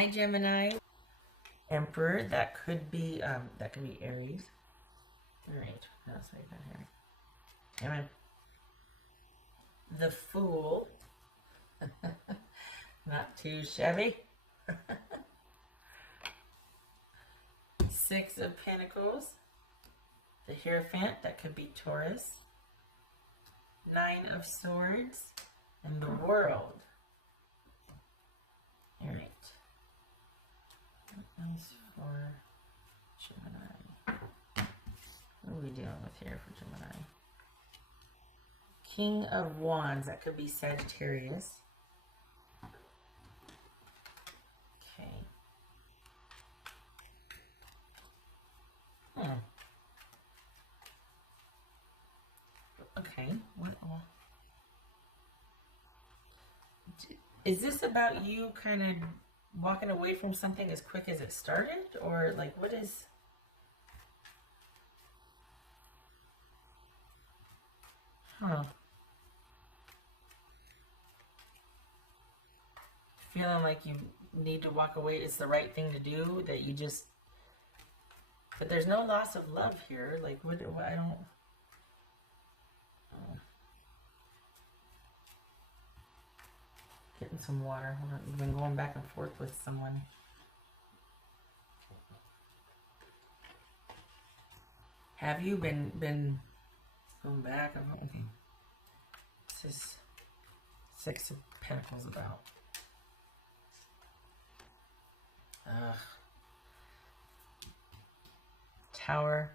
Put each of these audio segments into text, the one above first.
Hi, Gemini. Emperor, that could be Aries. All right, that's what I got here. Amen. The Fool. Not too shabby. Six of Pentacles. The Hierophant, that could be Taurus. Nine of Swords. And the World. All right. Nice for Gemini. What are we dealing with here for Gemini? King of Wands, that could be Sagittarius. Okay. Okay. What? Is this about you kind of walking away from something as quick as it started? Or like, what is... Huh. Feeling like you need to walk away, it's the right thing to do, that you just... But there's no loss of love here. Like, what I don't... Oh. Getting some water. Hold on. You've been going back and forth with someone. Have you been going back? Okay. This is Six of Pentacles about. Tower.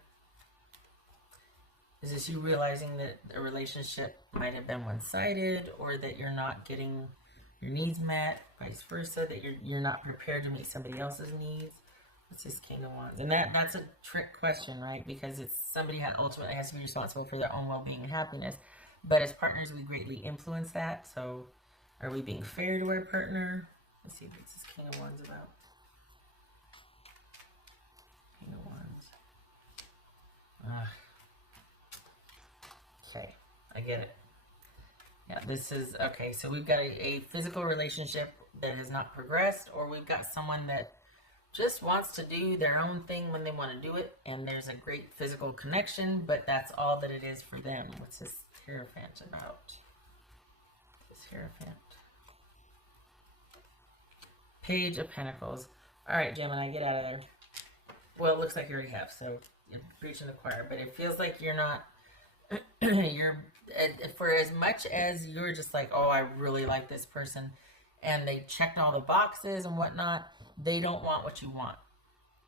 Is this you realizing that a relationship might have been one-sided, or that you're not getting your needs met, vice versa, that you're not prepared to meet somebody else's needs? What's this King of Wands? And that's a trick question, right? Because it's somebody that ultimately has to be responsible for their own well-being and happiness. But as partners, we greatly influence that. So are we being fair to our partner? Let's see, what's this King of Wands about? King of Wands. Okay, I get it. Yeah, this is, okay, so we've got a physical relationship that has not progressed, or we've got someone that just wants to do their own thing when they want to do it, and there's a great physical connection, but that's all that it is for them. What's this Hierophant about? This Hierophant. Page of Pentacles. All right, Gemini, get out of there. Well, it looks like you already have, so you're preaching the choir, but it feels like you're not, you're, for as much as you're just like, oh, I really like this person, and they checked all the boxes and whatnot, they don't want what you want.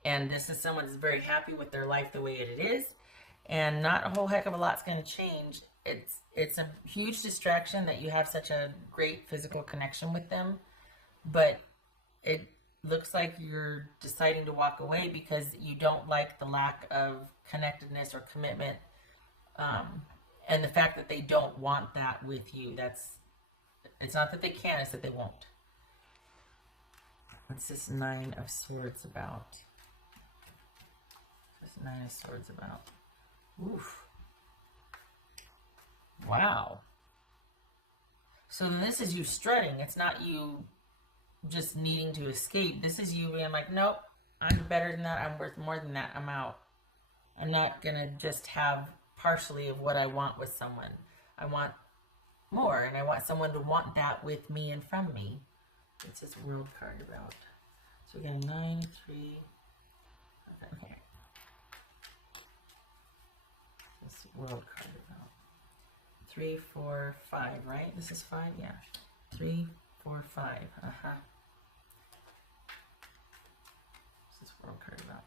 And this is someone that's very happy with their life the way it is, and not a whole heck of a lot's going to change. It's a huge distraction that you have such a great physical connection with them, but it looks like you're deciding to walk away because you don't like the lack of connectedness or commitment, and the fact that they don't want that with you. It's not that they can't, it's that they won't. What's this Nine of Swords about? What's this Nine of Swords about? Oof. Wow. So this is you strutting. It's not you just needing to escape. This is you being like, nope, I'm better than that. I'm worth more than that. I'm out. I'm not going to just have partially of what I want with someone. I want more, and I want someone to want that with me and from me. What's this World card about? So we got 9, 3. Okay. This World card about 3, 4, 5, right? This is 5, yeah. 3, 4, 5. What's this World card about?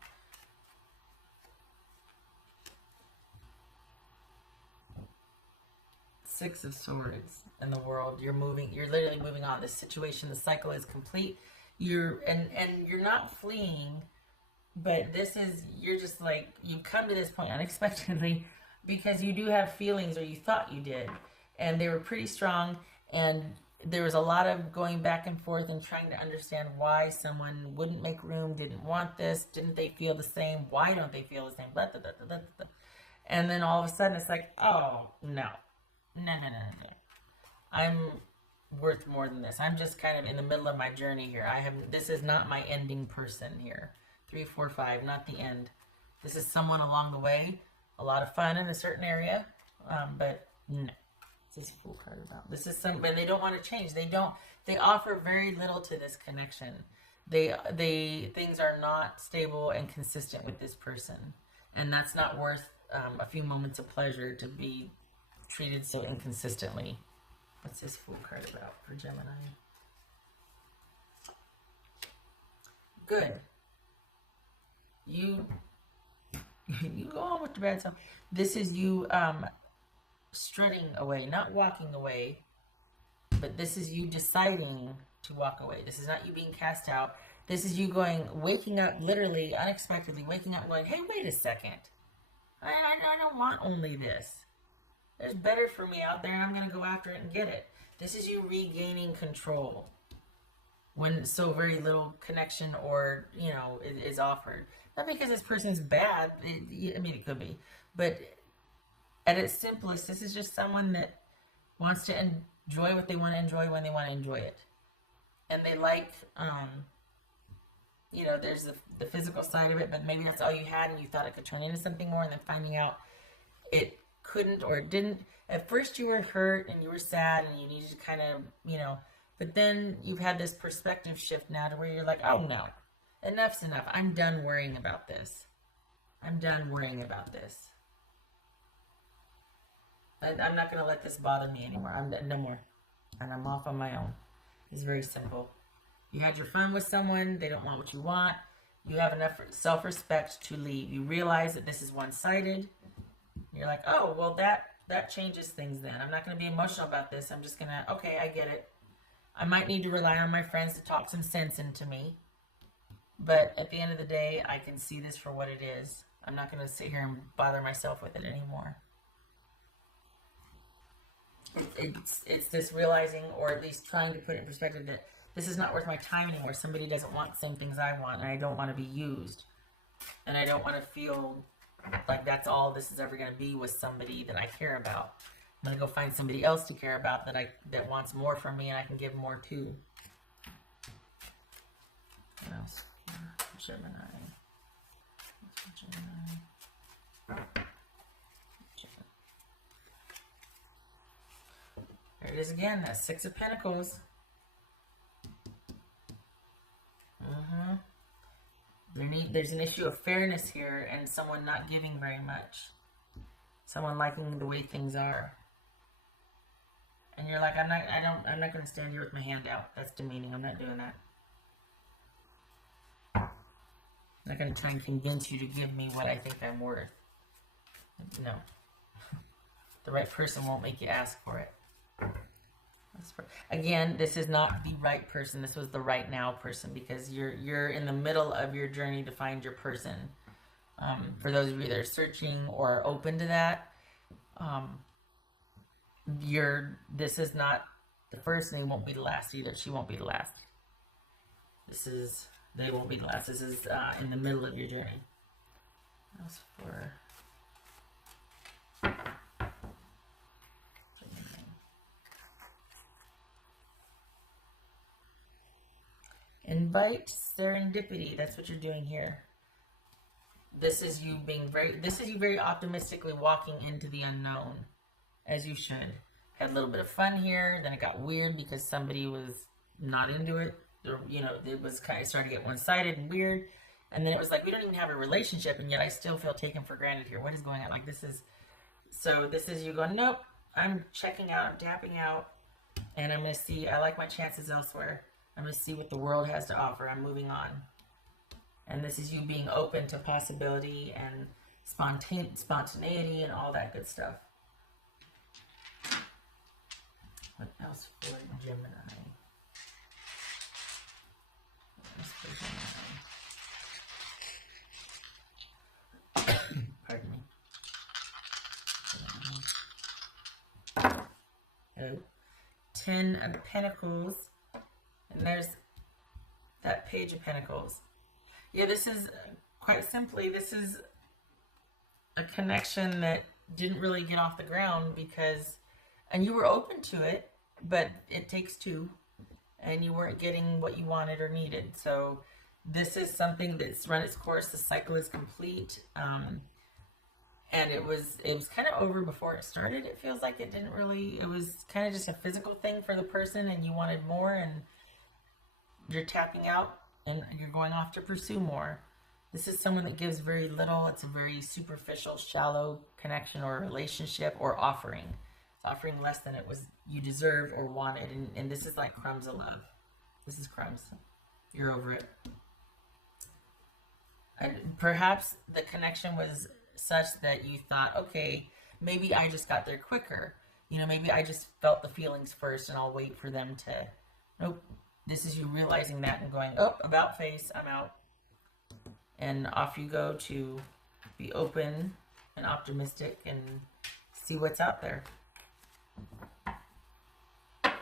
Six of Swords in the World. You're literally moving on. This situation, the cycle is complete. You're not fleeing, but this is, you're just like, you've come to this point unexpectedly because you do have feelings, or you thought you did, and they were pretty strong, and there was a lot of going back and forth and trying to understand why someone wouldn't make room, didn't want this, didn't they feel the same, why don't they feel the same, blah, blah, blah, blah, blah. And then all of a sudden it's like, oh, no. No. worth more than this. I'm just kind of in the middle of my journey here. This is not my ending person here. 3, 4, 5, not the end. This is someone along the way. A lot of fun in a certain area, but no. What's this Fool card about? This is and they don't want to change. They offer very little to this connection. Things are not stable and consistent with this person, and that's not worth a few moments of pleasure to be treated so inconsistently. What's this Fool card about for Gemini? Good. You go on with your bad self. This is you strutting away, not walking away, but this is you deciding to walk away. This is not you being cast out. This is you waking up, literally, unexpectedly, waking up going, hey, wait a second. I don't want only this. There's better for me out there, and I'm going to go after it and get it. This is you regaining control when so very little connection or, is offered. Not because this person's bad. It could be. But at its simplest, this is just someone that wants to enjoy what they want to enjoy when they want to enjoy it. And they like, there's the physical side of it, but maybe that's all you had and you thought it could turn into something more, and then finding out it couldn't or it didn't. At first you were hurt and you were sad and you needed to kind of, but then you've had this perspective shift now to where you're like, oh no, enough's enough. I'm done worrying about this. I'm done worrying about this. I'm not going to let this bother me anymore. No more. And I'm off on my own. It's very simple. You had your fun with someone. They don't want what you want. You have enough self-respect to leave. You realize that this is one-sided. You're like, oh, well, that changes things then. I'm not going to be emotional about this. I'm just going to, okay, I get it. I might need to rely on my friends to talk some sense into me. But at the end of the day, I can see this for what it is. I'm not going to sit here and bother myself with it anymore. It's this realizing, or at least trying to put it in perspective, that this is not worth my time anymore. Somebody doesn't want the same things I want, and I don't want to be used. And I don't want to feel like that's all this is ever going to be with somebody that I care about. I'm going to go find somebody else to care about that wants more from me and I can give more to. What else? Gemini. There it is again, that Six of Pentacles. There's an issue of fairness here and someone not giving very much. Someone liking the way things are. And you're like, I'm not going to stand here with my hand out. That's demeaning. I'm not doing that. I'm not going to try and convince you to give me what I think I'm worth. No. The right person won't make you ask for it. Again, this is not the right person. This was the right now person, because you're in the middle of your journey to find your person. For those of you that are searching or open to that, this is not the first, and they won't be the last either. She won't be the last. They won't be the last. This is in the middle of your journey. That's for invite serendipity. That's what you're doing here. This is you very optimistically walking into the unknown, as you should. Had a little bit of fun here, then it got weird because somebody was not into it. It was kind of started to get one-sided and weird. And then it was like, we don't even have a relationship, and yet I still feel taken for granted here. What is going on? Like, this is you going, nope, I'm checking out, I'm tapping out, and I'm going to see, I like my chances elsewhere. I'm going to see what the world has to offer. I'm moving on. And this is you being open to possibility and spontaneity and all that good stuff. What else for Gemini? What else for Gemini? Pardon me. 10 of Pentacles. And there's that Page of Pentacles. Yeah, this is, quite simply, this is a connection that didn't really get off the ground because, and you were open to it, but it takes two, and you weren't getting what you wanted or needed. So this is something that's run its course. The cycle is complete. And it was kind of over before it started. It feels like it didn't really, it was kind of just a physical thing for the person, and you wanted more, and you're tapping out and you're going off to pursue more. This is someone that gives very little. It's a very superficial, shallow connection or relationship, or offering. It's offering less than it was you deserve or wanted. And this is like crumbs of love. This is crumbs. You're over it. And perhaps the connection was such that you thought, okay, maybe I just got there quicker. You know, maybe I just felt the feelings first and I'll wait for them to. Nope. This is you realizing that and going, oh, about face, I'm out. And off you go to be open and optimistic and see what's out there. All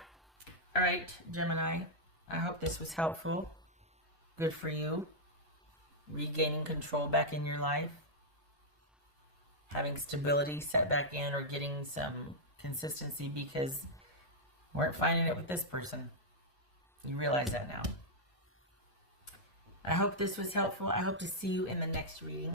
right, Gemini, I hope this was helpful. Good for you. Regaining control back in your life. Having stability set back in, or getting some consistency, because we weren't finding it with this person. You realize that now. I hope this was helpful. I hope to see you in the next reading.